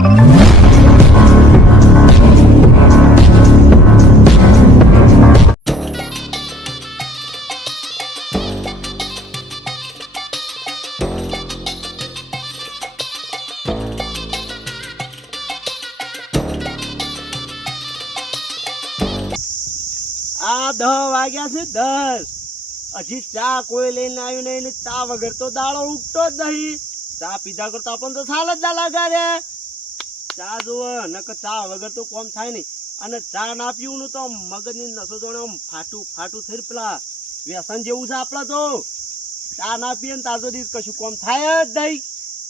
આ દહ વાગ્યા છે દસ હજી ચા કોઈ લઈને આવ્યું નહીં ને ચા વગર તો દાડો ઉગતો જ નહીં ચા પીધા કરતા પણ તો સાલ જ ના લાગે રે ચા જુઓ નકર ચા વગર તો કોમ થાય નહીં. અને ચા ના પીવું ને તો મગજની નસો જોડે આમ ફાટું ફાટું થઈ પેલા વ્યસન જેવું છે આપડે તો. ચા ના પીએ ને તાજો દીધ કશું કોમ થાય જ નહીં.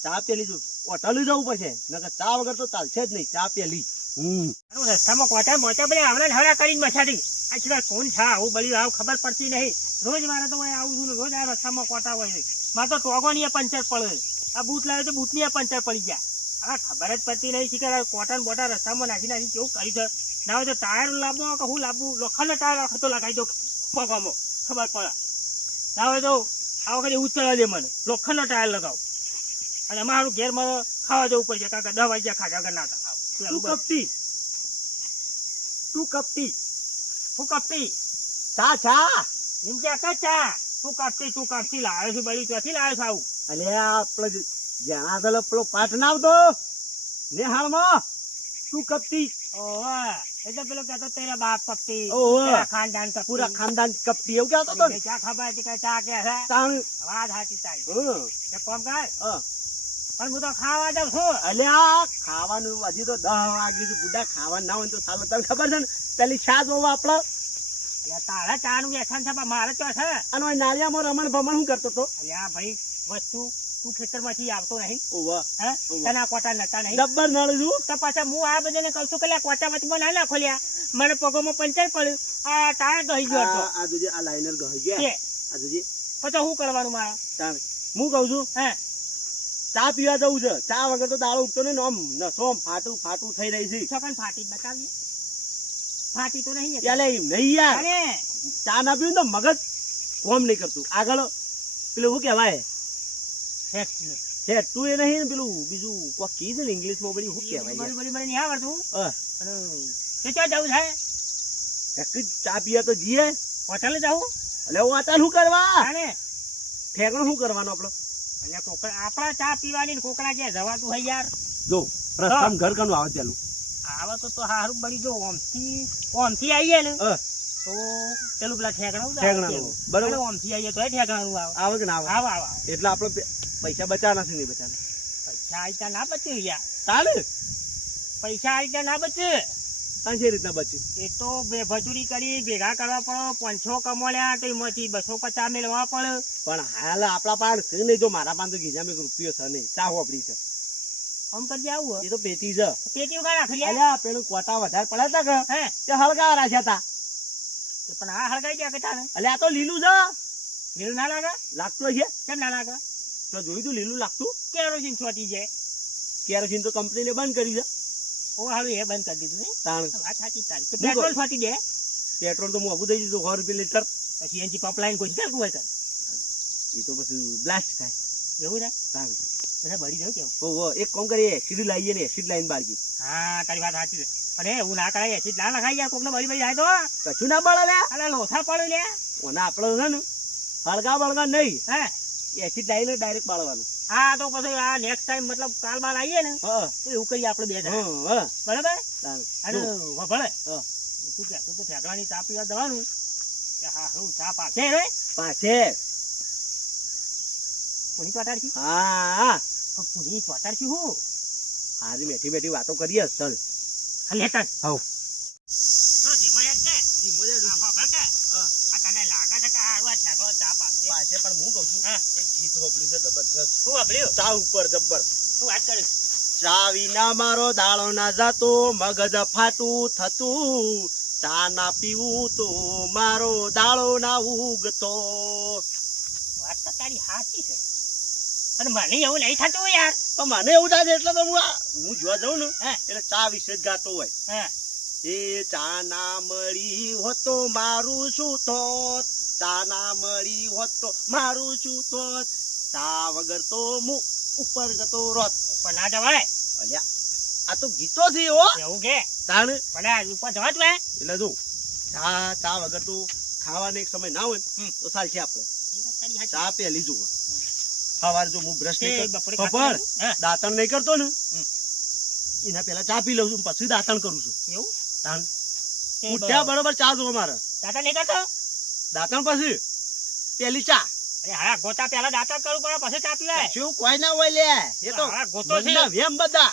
ચા પેલી જો હોટલ જવું પડશે. નકર ચા વગર તો ચાલશે જ નહીં. ચા પેલી. હમ. રસ્તામાં કોટા મોટા બધા હમણાં હવડા કરીને મછાડી આ સિવાય કોણ છે? આવું બળી આવું ખબર પડતી નહીં. રોજ મારે તો આવું છું રોજ આ રસ્તામાં કોટા હોય. મારે તો ટોગોની પંચર પડે. આ બૂટ લાવે તો બૂટની પંચર પડી ગયા. હવે ખબર જ પડતી નહીં શીખે કોટન બોટા રસ્તામાં નાખી નાખી કેવું કર્યું છે? ના હોય તો ટાયર લાવવો કે હું લાવવું લોખંડનો ટાયર આખો લગાવી દો પગમાં. ખબર પડે. ના હોય તો આ વખતે એવું જ દે મને. લોખંડનો ટાયર લગાવ. અને અમારું ઘેર ખાવા જવું પડશે કારણ કે દસ વાગ્યા ખાધા વગર ના તું કપટી. તું કપટી. તું કપટી. ચા ચા. એમ કે કે ચા. તું કપટી તું કપટી. લાવ્યો છું બધું ત્યાંથી લાવ્યો છું આવું? અને આપણે જ્યાં આગળ પેલો પાઠ ના આવતો? નેહાળમાં તું કપટી ઓવે એટલે પેલો કહેતો તેરા બાપ કપટી ઓવે. ખાનદાન કપટી પૂરા ખાનદાન કપટી એવું કહેતો તો ને? ક્યાં ખબર હતી કે ચા કે છે? તાણ. વાત હાચી તારી. હં, કોમ કર. પણ હું તો ખાવા જાઉં છું. અલ્યા ખાવાનું હજી તો દહ વાગે છે. બુડા ખાવાનું ના હોય તો સારું તને ખબર છે ને? પેલી છાસ હોવ આપડે એટલે તારા ચા નું વ્યસન છે મારે તો છે. અને નાળિયામાં રમણ ભમણ શું કરતો તો અલ્યા ભાઈ વસ્તુ તું ખેતરમાંથી આવતો નહીં. ઓવા હે? તને કોટા નતા નહીં. ડબ્બર નળ છું. તો પાછા હું આ બધાને કહું છું કે લે આ કોટા વચમાં ના નાખો લ્યા મને પગોમાં પંચર પડ્યું. આ ટાયર ગઈ ગયો હતો. આ જોજે આ લાઈનર ગઈ ગયા. આ જોજે. પછી શું કરવાનું મારે? હું કહું છું હે? ચા પીવા જવું છે. ચા વગર તો દાળો ઉગતો નહીં આમ નસો આમ ફાટું ફાટું થઈ રહી છે. છોકરા ફાટી બતાવીએ. ફાટી તો નહીં ચાલે નહીં યાર. ચા ના પીવું ને તો મગજ કોમ નહીં કરતું. આગળ પેલું શું કહેવાય? છે તું એ નહીં ને પેલું બીજું કોઈ કીધ ને ઇંગ્લિશમાં બધી શું કહેવાય બધી બધી મને નહીં આવડતું. અને ક્યાં જવું છે? એક ચા પીએ તો જીએ હોટલે જવું? એટલે હું આતા શું કરવા? ઠેકણું શું કરવાનું આપણો? એટલે કોકરા આપણા ચા પીવાની કોકડા કોકરા ક્યાં જવાતું હોય યાર. જો પ્રથમ ઘર કનું આવે પેલું. આવે તો તો હારું બની જો ઓમથી ઓમથી આવીએ ને. તો પેલું પેલા ઠેકણાનું ઠેકણાનું. બરોબર. ઓમથી આવીએ તો ઠેકણાનું આવે. આવે કે ના આવે? આવ આવ આવ. એટલે આપડે પૈસા બચાવવાના છે નહીં બચાવવાના પૈસા આઈતા ના બચ્યું યાર. ચાલે પૈસા ના બચ્યું. તાન રીતના બચ્યું? એ તો બે ભજૂરી કરી ભેગા કરવા પડે પાંચસો કમોળ્યા તો એમાંથી બસો પચાસ મેળવા પડે પણ હાલ આપડા પાસે છે નહીં જો મારા પાસે તો ગીજા મેં રૂપિયો છે નહીં. ચા વાપરી છે. આમ કરજે આવું એ તો પેટી છે. પેટી ઉગા રાખી અલ્યા પેલું કોટા વધારે પડ્યા હતા કે? હે? તે હળગાવા રાખ્યા હતા. પણ આ હળગાઈ ગયા કે તારે એટલે આ તો લીલું છે. લીલું ના લાગે? લાગતું છે કેમ ના લાગે? તો જોયું તું લીલું લાગતું? કેરોસીન છોટી છે. કેરોસીન તો કંપનીને બંધ કરી છે. ઓ હાલું એ બંધ કરી દીધું તાણ. વાત સાચી તારી. તો પેટ્રોલ? છોટી દે. પેટ્રોલ તો મોંઘું થઈ જતું સો રૂપિયા લીટર. પછી એનજી પપલાઈન કોઈ ચાલતું હોય કર એ તો પછી બ્લાસ્ટ થાય. એવું થાય? તાણ. બધા બળી જાય કેવું ઓ એક કામ કરીએ એસિડ લાવીએ ને એસિડ લાઈન બાળગી. હા તારી વાત સાચી છે. અરે એવું ના કરાય એસિડ ના લખાઈ જાય કોકને બળી બળી જાય તો. કશું ના બળે લે? અરે લોથા પડે લે. ઓના આપણો છે ને હળગા બળગા નહીં. હે? એસિડ લાવીને ડાયરેક્ટ બાળવાનું. હા તો પછી આ નેક્સ્ટ ટાઈમ મતલબ કાલ બાલ આવીએ ને તો એવું કરીએ આપણે બે જણા. બરાબર? અને ભલે. તું તું ઠેકડાની ચા પીવા દવાનું કે હા હું ચા પાછે રે. પાછે. કોની ચોટાડશું હા. કોની ચોટાડશું હું? હારી બેઠી બેઠી વાતો કરીએ ચલ હા હવ. તો ધીમો હેડ છે? હા, હા, ભલે કે? આ તને લાગે છે કે આ આવા ઠેકડો ચા પાછે પાછે પણ હું કઉ છું એક ગીત હોભળ્યું છે જબરજસ્ત. શું વાપર્યું ચા ઉપર જબ્બર. વાત કરીશ ચા વિના મારો દાળો ના જાતો મગજ ફાટું થતું. ચા ના પીવું તો મારો દાળો ના ઉગતો. વાત તો તારી સાચી છે. અને મને એવું નહીં થતું યાર. પણ મને એવું થાય એટલે તો હું હું જોવા જાઉં ને એટલે ચા વિશે જ ગાતો હોય. એ ચા ના મળી હોતો તો મારું શું થોત ચા ના મળી હોત તો મારું શું થોત ચા વગર તો હું ઉપર જતો રોત. ઉપર ના જવાય. અલ્યા આ તો ગીતો છે એવો એવું કે? તાણ? આ ઉપર જવા જ એટલે જો ચા ચા વગર તો ખાવાનો એક સમય ના હોય. તો ચાલશે આપણે. ચા પહેલી જુઓ. સવારે જો હું બ્રશ નહીં કરતો પણ દાંતણ નહીં કરતો ને એના પેલા ચા પી લઉં છું પછી દાંતણ કરું છું. એવું? તાણ ઉઠ્યા બરોબર ચા જો મારે. દાંતણ નહીં કરતો? દાંતણ પછી પેલી ચા. અરે હા ગોતા પેલા દાંતા કરવું પડે પછી ચા પીવાય? શું કોઈ ના હોય લે એ તો ગોતો છે. વેમ બધા.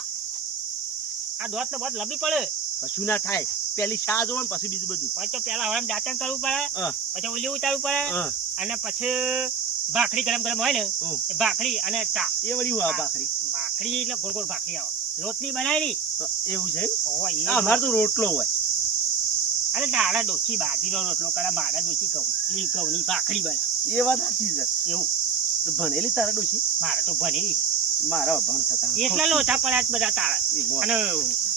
આ દોત ને બહુ લંબી પડે. કશું ના થાય. પેલી ચા જો પછી બીજું બધું. પછી તો પેલા હવે દાંતણ કરવું પડે પછી ઓલી ઉતારવું પડે અને પછી ભાખરી ગરમ ગરમ હોય ને ભાખરી અને ચા. એ વળી હોય ભાખરી? ભાખરી એટલે ગોળ ગોળ ભાખરી આવે. રોટલી બનાવી એવું છે અમારે તો રોટલો. હોય. અરે દાડા ડોસી બાજરીનો રોટલો કરે મારા ડોસી ઘઉં ઘઉંની ભાખરી બને એ વાત સાચી છે. એવું. તો ભણેલી તારા ડોસી મારે તો ભણેલી. મારા ભણ થતા એટલા લોચા પડ્યા જ બધા તારા. અને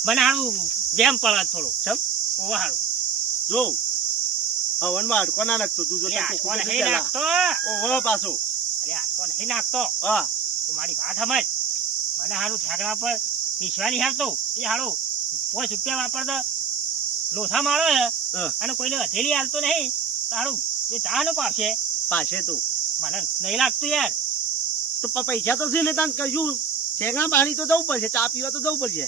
મને હારું જેમ પડે થોડો ચમ? ઓવા હારું. જો હવનમાં અડકો ના નાખતો તું જો નહીં નાખતો. ઓહો પાછો. અરે આટકો નહીં નાખતો. હા. તો મારી વાત સમજ. મને હારું ઠાકરા પર વિશ્વાની હારતો એ હારું પાંચ રૂપિયા વાપરતો. લોથા મારો છે. અને કોઈને હથેલી હાલતો નહીં. તો હારું એ ચા નો પાછે તો. મને નહીં લાગતું યાર. તો પૈસા તો છે ને તાન કહ્યું શેંગા પાણી તો જવું પડશે ચા પીવા તો જવું પડશે.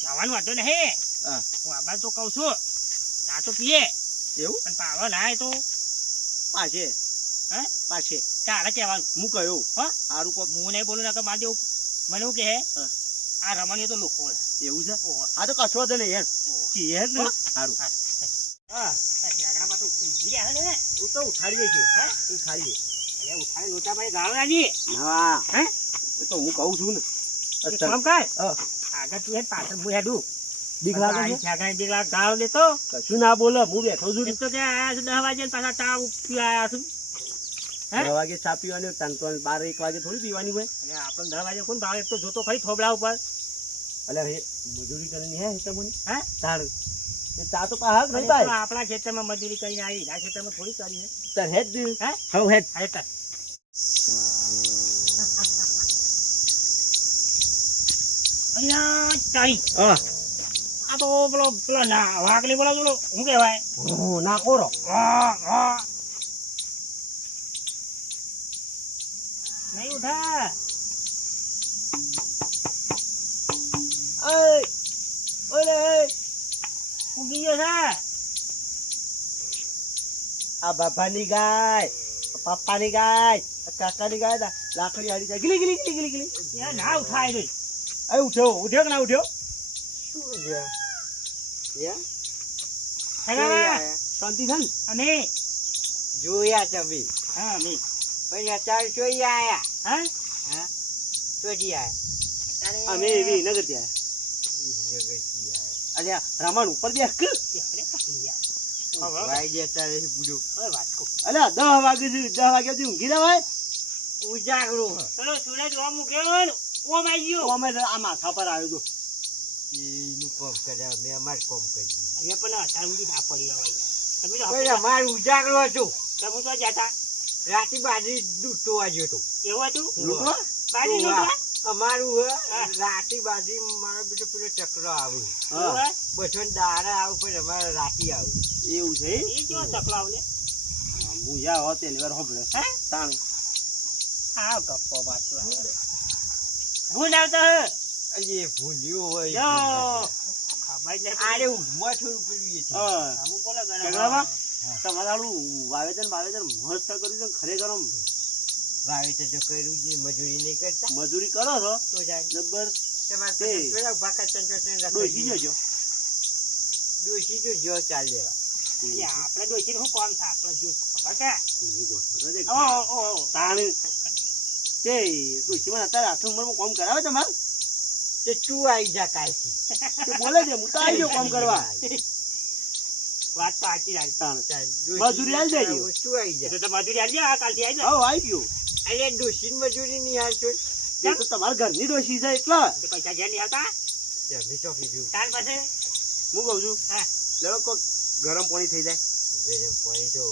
જવાનું વાંધો નહીં. હા. હું આભાર તો કહું છું. ચા તો પીએ. એવું? પણ પાડો ના તો. પાછે? હે? પાછે. તારે કહેવાનું. હું કહ્યું હા? સારું કોક હું નહીં બોલું નકર મારે દેવું મને એવું કહે? આ રમણીઓ તો લોકો એવું છે? આ તો કશો તો નહીં યાર કે યાર ને. હા? સારું હા. ને. હું તો ઉઠાડીએ છીએ હે? ઉઠાડીએ અરે ઉઠાડી લોટા ભાઈ ગાળો લાગી ના હે? તો હું કહું છું ને. કામ કાય આગળ તું પાછળ હું હેડું. બીક લાગે છે? ઝાકડા બીક લાગે. ગાળો દેતો? કશું ના બોલે. હું બેઠો છું. તો કે આયા છું દસ વાગે પાછા ચા પીવા આયા છું. હે? વાગે ચા પીવાની તન ત્રણ ત્રણ બાર એક વાગે થોડી પીવાની હોય. અને આપણને દસ વાગે કોણ ભાવે? એક તો જોતો ખરી થોબડા ઉપર. એટલે હે મજૂરી કરીને હે તમને હે? તાર એ ચા તો પાહા નહીં ભાઈ. આપણા ખેતરમાં મજૂરી કરીને આવી. આ ખેતરમાં થોડી કરી હે. તાર હેડ દે હે? હવ હેડ. હે તાર. અહીંયા ચાઈ હા. આ તો પેલો પેલો ના વાઘલી બોલો પેલો શું કહેવાય? ના કોરો. નહીં ઉઠા ઓય. ગયો છે? આ બાપાની ગાય પપ્પાની ગાય કાકાની ગાય લાકડી આડી જાય. ગીલી ગીલી ગીલી ગીલી ગીલી. ના ઉઠાય રે ઉઠ્યો ઉઠ્યો કે ના ઉઠ્યો? સગાવા, શાંતિ છે ને? અમે જોયા તમે હા અમે પછી જોઈ આયા. હા? આયા. અમે એવી નગર ત્યાં અલ્યા રામાણ ઉપર કે. અલ્યા દસ વાગે થી દસ વાગ્યા થી ઊંઘી રહેવાય ઉજાગરો. પેલો સૂરજ ઓમ ને, ઓમ આઈ ગયો. અમે આ માથા પર આવ્યો તો. એનું કોમ કરે અમે અમાર કોમ કરીએ હવે પણ અત્યાર સુધી ના પડી રહ્યા તમે તો પણ ઉજાગરો હતો તમે તો જતા રાતી બાજરી દૂધતો આવ્યો હતો એવું હતું લૂંટવા? બાજી ઓવા. લૂંટવા? અમારું રાતી બાજરી મારો બેટો પેલો ચક્ર આવે? બધો પણ અમારે રાતી આવે એવું છે એ કેવો ચકલાવ લે? હું જા હોતે લેવાર હોબળે હે? તાણ હા ગપ્પો પાછો હું આવતો હે. અરે ભૂંડ્યો હોય પડી. ઊંઘમાં થોડું પેલું એ થયું. હા અમુક બોલે ગણે. તમારે આલું વાવેતર વાવેતર મસ્ત કર્યું છે ખરેખર આમ? વાવેતર તો કર્યું છે મજૂરી નહીં કરતા. મજૂરી કરો છો? તો જાય. જબ્બર તમારે કરતા ને ડોસી જોજો. ડોસી જો જો ચાલ લેવા આપણે ડોસી શું કોમ છે? આપણે જો ખબર છે? ઓ, ઓ, ઓ. તે ડોસીમાં અત્યારે આઠ ઉંમરમાં કોમ કરાવે તમારે? તે તું આવી જા કાલથી. તે બોલે છે હું તો આવી ગયો કામ કરવા. વાત તો સાચી રાખતા મજૂરી આવી જાય તું આવી જાય તો મજૂરી આલજે, આ કાલથી આઈ હવ આવી ગયો. અરે ડોશી મજૂરી નહીં હાલતો એ તો તમારા ઘરની ડોશી છે એટલા. પૈસા ઘેર નહીં આવતા? તમે ચોકી પીવું તાન પછી? હું કહું છું હા. લેવો કોક ગરમ પાણી થઈ જાય. ગરમ પાણી તો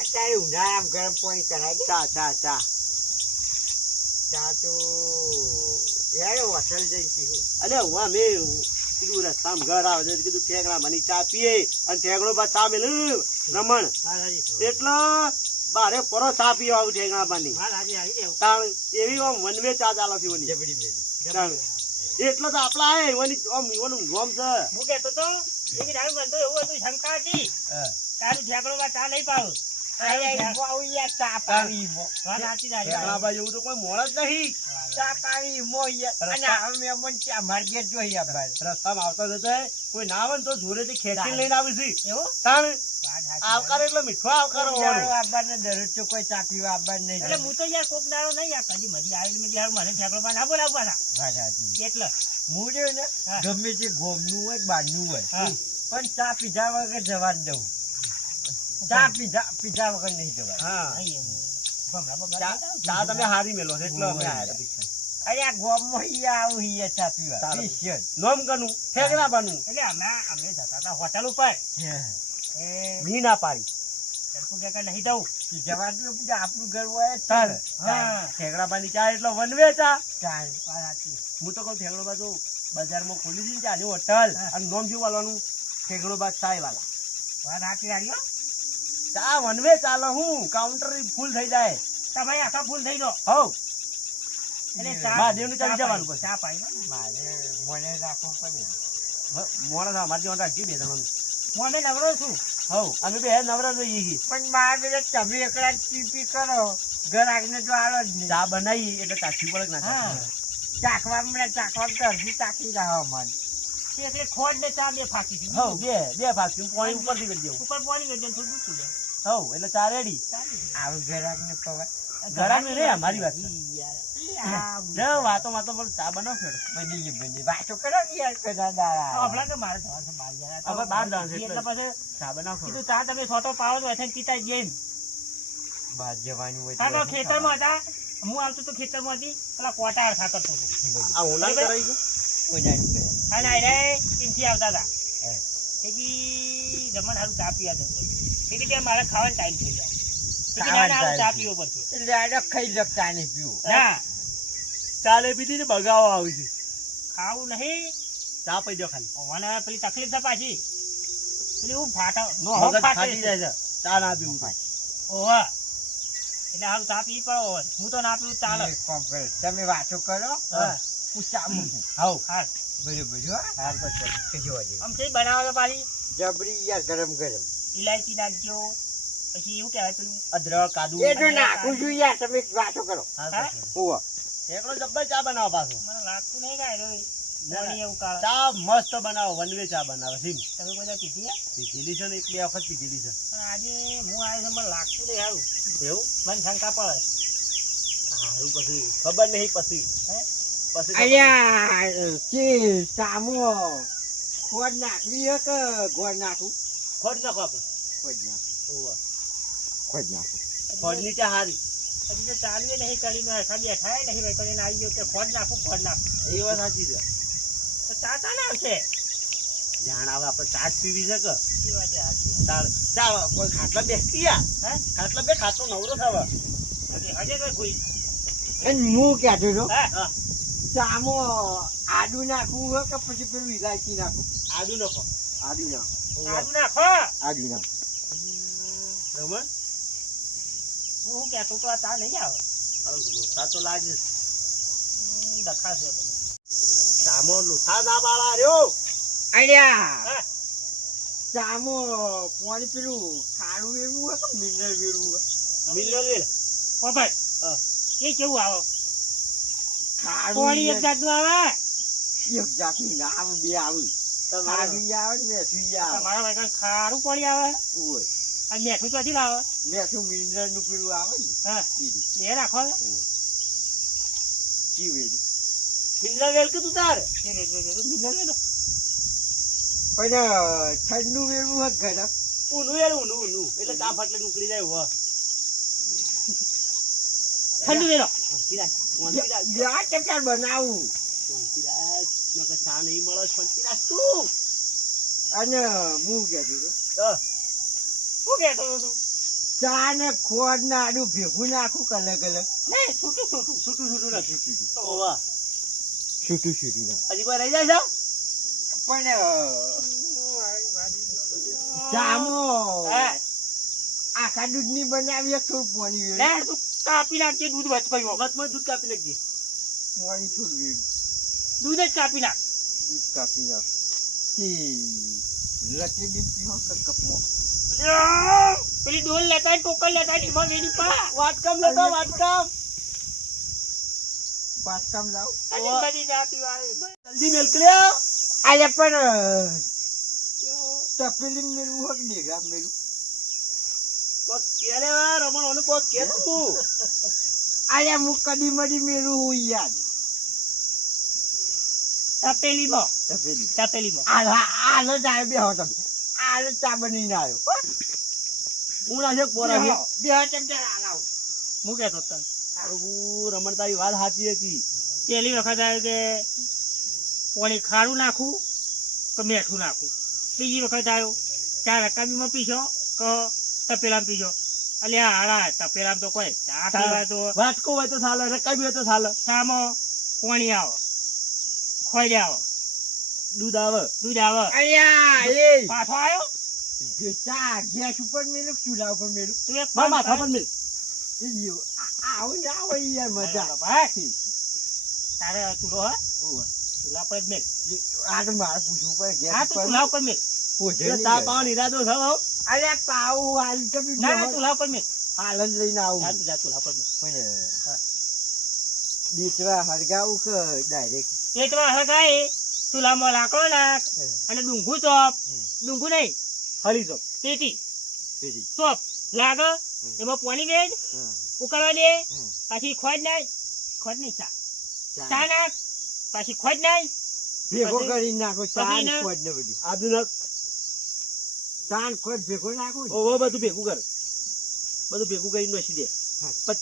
અત્યારે ઉનાળામાં ગરમ પાણી કરાય ચા ચા ચા. ચા તો અલે હું અમે કીધું રસ્તામાં ઘર આવે કીધું ઠેકડા મને ચા પીએ. અને ઠેકડો બા ચા મેલું રમણ. હા એટલે બારે પરો ચા પીવા આવું ઠેકડા હા તાણ એવી આમ વનવે ચા ચાલે છે ઓની એટલે તો આપડા આય ઓની આમ ઓનું ગોમ છે. હું કહેતો તો એ બી તારું તો એવું હતું શંકા હતી. હા. તારું ઠેકડો ચા નહીં ચા પાવી યાર. રસ્તામાં આવતા જતા કોઈ ના આવે ને તો જોડેથી ખેંચીને લઈને આવે એવું. આવકાર એટલે મીઠો આવકાર. આવવાને દરરોજ તો કોઈ ચા પીવા આવવાનું નહીં. એટલે હું તો યાર કોક દાડો નહીં યાર. કદી મજી આવી મેં કીધું મને ઠેકડો ના બોલાવવા હતા. વાત સાચી. એટલે. હું ને. ગમે તે ગોમનું હોય કે હોય પણ ચા પીધા વગર જવા દઉં. ચા વગર નહીં હા. બમરા ચા? ચા તમે હારી મેલો છે એટલે અમે આયા અરે આ ગોમમાં આવું અહીંયા ચા પીવા. સારું. નોમ કનું ઠેકડા બાનું. એટલે અમે અમે જતા હતા હોટલ ઉપર. એ મી ના પાડી. ચંપુ કાકા નહીં દઉં જવા દો પછી આપણું ઘર હોય જ છે. તાર. ને. હા ઠેકડા બાની ચા એટલે વનવે ચા. ચા. વાત હું તો કહું ઠેકડો બાજુ બજારમાં ખોલી દીધી ચાની હોટલ. અને નોમ શું વાળવાનું? બાદ બા ચાય વાળા વાત લાગી હો. ચા વનવે ચાલે હું. કાઉન્ટર ફૂલ થઈ જાય. તમારે આખા ફૂલ થઈ ગયો. હવ. એટલે ચા મહાદેવની ચાલી જવાનું પછી. ચા પાઈ મારે મોડે રાખવું પડે. મોને ના મારી જેવા રાખી બે જણ હું નવરો છું. હવ અમે બે નવરા જોઈએ છીએ. પણ મારે તમે એકલા પીપી પી પી કરો. ઘર આગને તો આલો જ નહીં. ચા બનાવી એટલે ચાખવી પડે ના ચાખવા મને ચાખવા તો અડધી ચાખી રહો મને એટલે ખોટ ને ચા બે ફાકી. હવ બે બે ફાકી. પાણી ઉપરથી કરી દેવું ઉપર પાણી કરી દેવું થોડું દૂધ એટલે ચાર એડી આવું ઘરાક આગને પવાય ઘરાને રે અમારી વાત છે. ઈ યાર. ઈ આ જો વાતો વાતો પર ચા બનાવ ફેર બની ગઈ બની વાતો કરો ને યાર કદા દાડા હમણાં કે મારે જવાનું છે બહાર યાર. તો હવે બહાર જવાનું છે એટલે એટલે. પછી ચા બનાવ ફેર ચા તમે છોટો પાવો તો એથેન પીતા બહાર જવાનું હોય તો ખેતરમાં હતા હું આવતો તો ખેતરમાં હતી પેલા કોટા અડધા કરતો હતો આ ઓલા કરાઈ ગયો કોઈનાનું કરે. અને આઈને એમથી આવતા હતા હે. જમણ હારું ચા પીવા દઉં પડશે કે મારે ખાવાનો ટાઈમ થઈ જાય. એ કે ના, ના, હારું ચા પીવો પડશે એટલે આને ખાઈ લગતા નહીં પીવું. ના. ચાલે પીધી બગાવો આવી છે. ખાવું નહીં. ચા પી દો ખાલી. પેલી તકલીફ છે પાછી. પેલી હું ફાટા નો ફાટી જાય છે. ચા ના પીવું તો. ઓહો. એટલે હારું ચા પી પડો હું તો ના પીવું ચાલે. તમે વાતો કરો. હા. ચા મૂકું. હવ હા. બરોબર. આમ છે બનાવો પાછી? જબરી યાર ગરમ ગરમ. ઇલાયચી નાખજો. પછી એવું કહેવાય પેલું અદરક કાદુ એ નાખું છું યાર તમે વાતો કરો. હા? એકલો જબ્બર ચા બનાવો પાછો. મને લાગતું નહીં કાંઈ. ચા મસ્ત બનાવો વનવે ચા બનાવે સીમ. તમે બધા પીધી પીધેલી છે ને એક બે વખત પીધેલી છે. પણ આજે હું આવ્યો છું મને લાગતું નહીં સારું. એવું? મને શંકા પડે. સારું પછી. ખબર નહીં પછી. હે? પછી અલ્યા કે સામો ખોડ નાખવી હે કે ગોળ નાખું ખોટ નાખો આપણે. ખોડ નાખું ઓવા. ખોડ નાખું ખોડ ચા હારી. હજી તો ચાલુ નહીં કરીને હરખા બેઠા નહીં ભાઈ કરીને આવી ગયો કે ખોડ નાખું ખોડ નાખું. એ વાત સાચી છે. તો ચા ચાલે આવશે? જાણ આવે આપણે ચા જ પીવી છે કે? એ વાત એ સાચી. તાર ચા કોઈ ખાટલા બેસતી યા હે? ખાટલા બે ખાટલો નવરો થવા. હજી હજી કોઈ હું કહેતો હતો હા. સામો આદુ નાખવું હે કે પછી પેલું ઇલાયચી નાખું આડુ નાખો. આડુ નાખો. આડુ નાખો. આડુ નાખો. રમણ? હું કહેતો તો આ તા નહીં આવે. લોથા તો લાગે. દખાશે તમે ચામો લોથા ના બાળા રહ્યો. અલ્યા! હા. સામો પાણી પેલું ખારું વેરવું હોય કે મિનરલ વેરવું હોય? મિનરલ વેર. ઓ ભાઈ એ કેવું આવે? ખારું કોણી એક જાતનું આવે? એક જાતનું નામ બે આવી. તમારે આવે ને મેઠું આવે? તમારા ભાઈ ખારું પડી આવે? ઓય. અને મેઠું ચોથી લાવે? મેઠું મિનરલનું પેલું આવે ને? હા. એ રાખો ને. ઈ મિનરલ વેલ કે તું તાર મિનરલ વેલ પણ ઠંડુ વેલું હે ગરમ? ઊનું વેલ ઊનું ઊનું. એટલે ચા ફાટલે નીકળી જાય હો ઠંડુ બે ટકા બનાવું. શાંતિરાજ. નકર ચા નહીં મળે શાંતિરાજ તું અને હું કહેતો હતો હા. કહેતો તું? ચા ને ખોડ ને આડું ભેગું નાખું કે અલગ અલગ નહીં, છૂટું છૂટું. છૂટું છૂટું નાખ જુદું જુદું. ઓવા. છૂટું છૂટું હજી કોઈ રહી જાય છે પણ જામો હા. આખા દૂધની બનાવી એક થોડું પાણી તું કાપી નાખજે દૂધ વચમાં દૂધ કાપી નાખજે પાણી થોડું વેડું. દૂધ જ કાપી નાખ. દૂધ કાપી નાખ. ઈ રકેબી પીવો કે કપમાં. પેલી ડોલ લેતા ટોકર લેતા આય, વેડી પા. વાટકામ લેતો વાટકામ પાટકામ લાવ. અને બધી જાતિ વાળી. જલ્દી મેલકલ્યા આલે પણ તપેલી મેળવું હોય કે ડેગા મેળવું કોક કે લે વા, રમણ ઓનું કોક કે તું. આલે હું કદી મડી મેળવું હું યાદ તપેલીમાં તપેલી તપેલીમાં આલ આલ જ આવ્યો બેહો તમે. આલ ચા બનીને આવ્યો હું. છે પોરા છે બેહો ચમચા આલ હું કહેતો તને? પ્રભુ રમણ તારી વાત સાચી હતી. પહેલી વખત આવ્યું કે પાણી ખારું નાખું કે મેઠું નાખું? બીજી વખત આવ્યો ચા રકાબીમાં પીશો કે તપેલામાં પીશો અલ્યા હાડા તપેલામાં તો કોઈ તો વાટકો હોય તો ચાલે રકાબી હોય તો ચાલે સામો પાણી આવે. ખોઈ આવે દૂધ આવે. દૂધ આવે. અલ્યા! એ પાછો આવ્યો જે ગેસ ઉપર મેલું ચૂલા ઉપર મેલું તું એક માથા પર મિલ એ લ્યો. આ- આવું ના યાર મજા. ભાઈ. તારે ચૂલો હે? ચૂલા પર મેલ. આ તો મારે પૂછવું પડે ગેસ ચૂલા ઉપર મેલ. પોઢે ગયો. પાવાનો ઈરાદો અરે પાવું હાલ તો ના ચૂલા ઉપર મેલ. હાલ જ લઈને આવું. જા ચૂલા પર મેલ. પણ દીકરા કે ડાયરેક્ટ હગાય ચૂલામાં લાકડો નાખ અને ડુંગુ ચોપ. ડુંગુ નહીં હળી જો પેટી. ચોપ. લાગ. એમાં પાણી વેજ ઉકાળવા દે. પાછી ખોજ નાખ. ખોજ નહીં ચા. નાખ. પાછી ખોજ નાખ. ભેગો કરી નાખો ચા ખોજ ને બધું. આદુ નાખ. ચા ખોજ ભેગો નાખો ને. બધું ભેગું કર. બધું ભેગું કરીને નસી દે.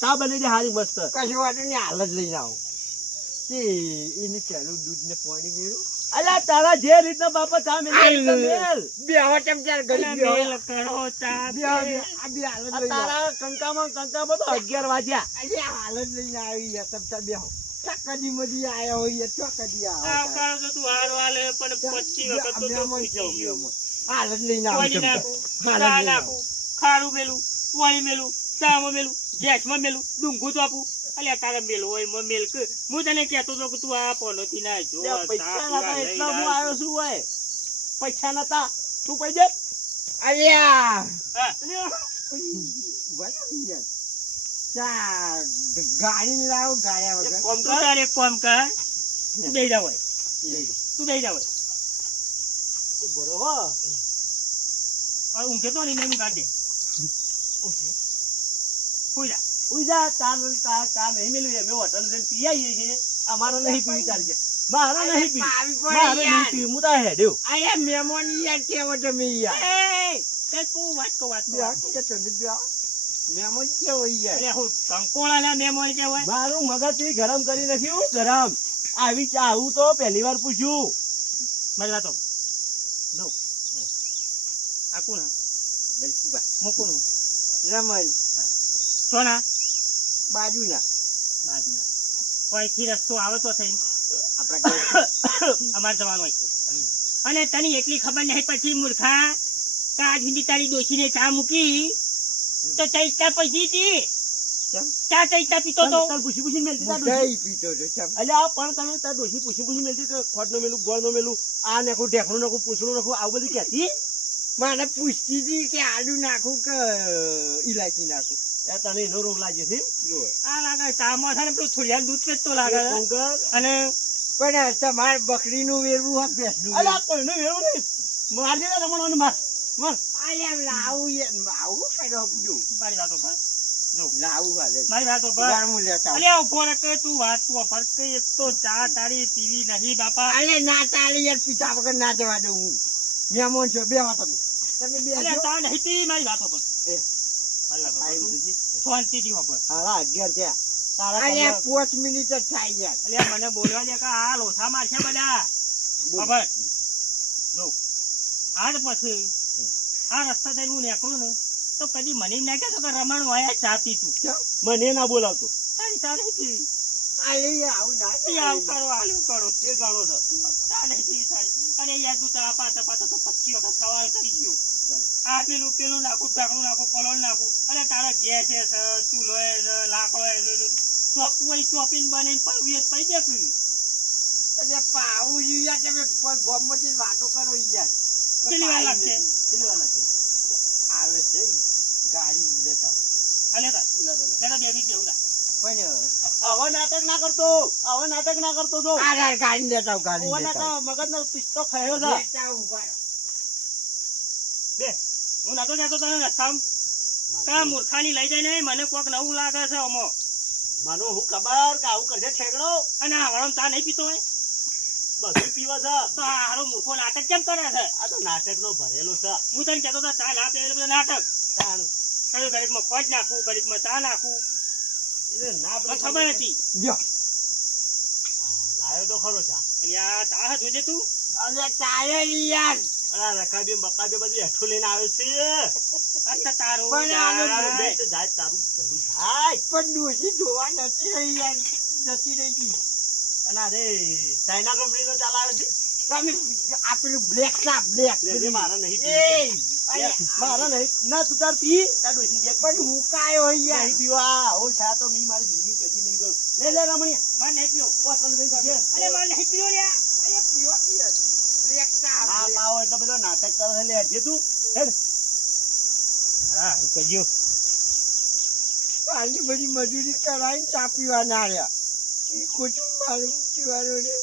ચા બની દે હારી મસ્ત. કશું વાંધો નહીં હાલ જ લઈને આવું. તે એને ચાલુ દૂધ ને પાણી મેળવું અલ્યા તારા જે રીતના બાપા ચા મેલ બે હવા ચમચા ગળી અને બે હવા. મેલ કરો ચા બે આ બે હાલ જ આ લઈને આવું. તારા કંકામાં કંકામાં તો અગિયાર વાગ્યા અરે હાલ લઈને આવી યાર ચમચા બે કદી મદી આયા હોય યાર, કદી આ કાળ તો તું હાર વાલે પણ પચી વખત તો તું આમાં પીતી જાઉં, ગયો. બે આમાં. હાલ જ લઈને આવું પાણી ચમચા. નાખું હાલ જ ચા લઈને નાખું ખારું મેલું પાણી મેલું ચામાં મેલું ગેસમાં મેલું ડુંગું તો આપું અલ્યા તારે મેલ હોય મો મેલ કે હું તને કહેતો તો કે તું આ પોલોથી ના જો પૈસા નતા એટલા હું આવ્યો છું હોય પૈસા નતા. તું પૈ જત અલ્યા. બરાબર લાવો વગર. કામ તું એક કામ કર. તું દઈ જા તું દઈ જા હોય ઊભો રહો. હો. હવે ઊંઘે તો નહીં ગાડી દે. સુઈ જા ઉઈ ચા ચા ચા નહીં મેળવી અમે હોટલ જઈને પી આવીએ છીએ. અમારે નહીં પીવી ચાલી છે મારે નહીં પી મારે નહીં યાર. હું તો હેડ્યો. અલ્યા મેમોન યાર કેવો તમે યાર. એ તે તું વાત કો વાત કો, બે વાત કો. કે તમે બે મેમોન કેવો યાર. અરે હું કંકોળાના મેમોન કે હોય મારું મગજથી ગરમ કરી નાખ્યું ગરમ. આવી ચા આવું તો પહેલી વાર પૂછ્યું. મારી તો દઉં. આ કોણ મૂકું રમણ. સોના? બાજુના. બાજુના. કોઈથી રસ્તો આવે તો થઈ આપણા અમારે જવાનું હોય છે. અને તને એટલી ખબર નહીં પછી મૂર્ખા. કાજ સુધી તારી ડોશીને ચા મૂકી તો ચૈતા પછી હતી. ચા ચૈતા પીતો તો? પૂછી પૂછીને મેલતી. દહીં પીતો હતો ચમ. અલ્યા પણ તમે તાર ડોશી પૂછી પૂછી મેલતી કે ખોટ નો મેલું ગોળનું મેલું આ નાખું ઢેકણું નાખું પૂછડું નાખું આવું બધું ક્યાંથી મને પૂછતી હતી કે આલુ નાખું કે ઇલાયચી નાખું? તને એનો રોગ લાગે છે. આ લાગે ચામાં છે ને પેલું થોડિયા દૂધ પીતો લાગે. અને પણ તમારે બકરીનું વેરવું હોય ભેંસનું અલ્યા વેરવું. કોઈનું વેરું નહીં. મારજે ને તમારું માર. માર. અલ્યા લાવું યાર આવું કરો બધું મારી વાતો પર. લાવું હાલે. મારી વાતો પર. ગાળમું લેતા આવું. અલ્યા ઊભો કે તું વાત તું અફર કે એક તો ચા તારી પીવી નહીં બાપા. અલે ના તારી યાર પીતા વગર ના જવા દઉં હું. મેમોન છો બે તમે તમે બે અલ્યા ચા નહીં મારી વાતો પર. એ. મારી વાતો પર ટાઈમ તું. થશે. શાંતિથી વાપર. હાલા અગિયાર થયા. તારા પાંચ મિનિટ જ થાય યાર. અલ્યા મને બોલવા દે કે આ લોથા મારશે બધા. ખબર જો. આજ પછી આ રસ્તા થઈને હું નીકળું ને તો કદી મને ના કહેતો કે રમણ વાયા ચા પીતું મને ના બોલાવતો. તારી ચા આવું ના આવું કરો આલું કરો એ ગણો છો તા નહીં પી અને યાર તું તારા પાતા પાતા તો પચીસ વખત સવાલ કરી ગયો આ પેલું પેલું નાખું ઢાંકણું નાખું પલોણ નાખું અને તારા ગેસ છે ચૂલો છે, લાકડો છે, ચોપ વળી ચોપીને બનાવીને પાવી પડી જાય પીવી. એટલે પાવું યાર તમે કોઈ વાતો કરો યાર કેટલી વાર લાગશે? કેટલી વાર લાગશે? આવે છે ગાડી લેતા આવો. હાલે તાર. લા, લા, લા. નાટક ના કરતો નાટક ના કરતો જો ગાડી ગાડી. પિસ્તો ખાયો. બે હું નતો કહેતો તને રસ્તામાં તા મૂર્ખાની લઈ જાય ને મને કોક નવું લાગે છે અમો મને હું ખબર કે આવું કરશે ઠેકડો અને આ ચા નહીં પીતો હોય? બધું પીવા છે. તો હારો મૂર્ખો નાટક કેમ કરે છે? આ તો નાટક નો ભરેલો છે. હું તને કહેતો હતો ચા ના પીવે એટલે નાટક. તાણ. કયું ઘડીકમાં ખોજ નાખું ઘડીકમાં ચા નાખું ખબર હતી લાયો. તો ખરો ચા એટલે આ જોજે તું. અરે ચાલે નહીં યાર. અરે રકાબી બકાબી બધું હેઠું લઈને આવે છે. તારું પણ આનો જાય. જાય તારું પેલું થાય પણ ડોશી જોવા નથી રહી યાર. નથી રહી અને અરે ચાઇના કંપની નો ચાલ આવે છે. તમે આ પેલું બ્લેક ના બ્લેક મારા નહીં મારા નહીં ના તું તાર પી. તાર ડોશી બે પણ મુકાયો યાર. નહીં પીવા. ઓ છા તો મી મારી જિંદગી કદી નહીં ગયો લે લે રમણીયા. મને નહીં પીવો. ઓ લઈને પીજે. અરે મને નહીં પીવો લ્યા. અરે પીવા યાર બ્લેક ના આ બ્લેક. પાવો એટલો બધો નાટક કરે છે. લે હજી તું. હેડ. હા કહેજો આની બધી મજૂરી કરાવીને ચા પીવા ના રહ્યા. એ ખોટું મારું પીવાનું રે?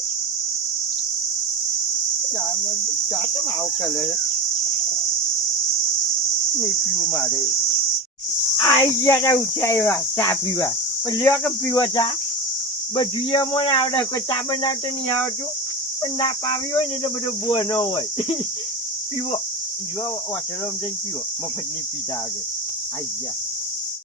ચા ચા તો આવું કરે છે. નહીં પીવો મારે. આઈ ગયા ઉઠાવ્યા, ચા પીવા. પણ લેવા કેમ પીવો ચા? બધું એ મને આવડે, કોઈ ચા બનાવતો નહીં આવડતું. પણ ના પાવી હોય ને એટલે બધું બો ન હોય. પીવો. જો હોટલમાં જઈને પીવો. મફત નહીં પીતા આગળ આઈ ગયા.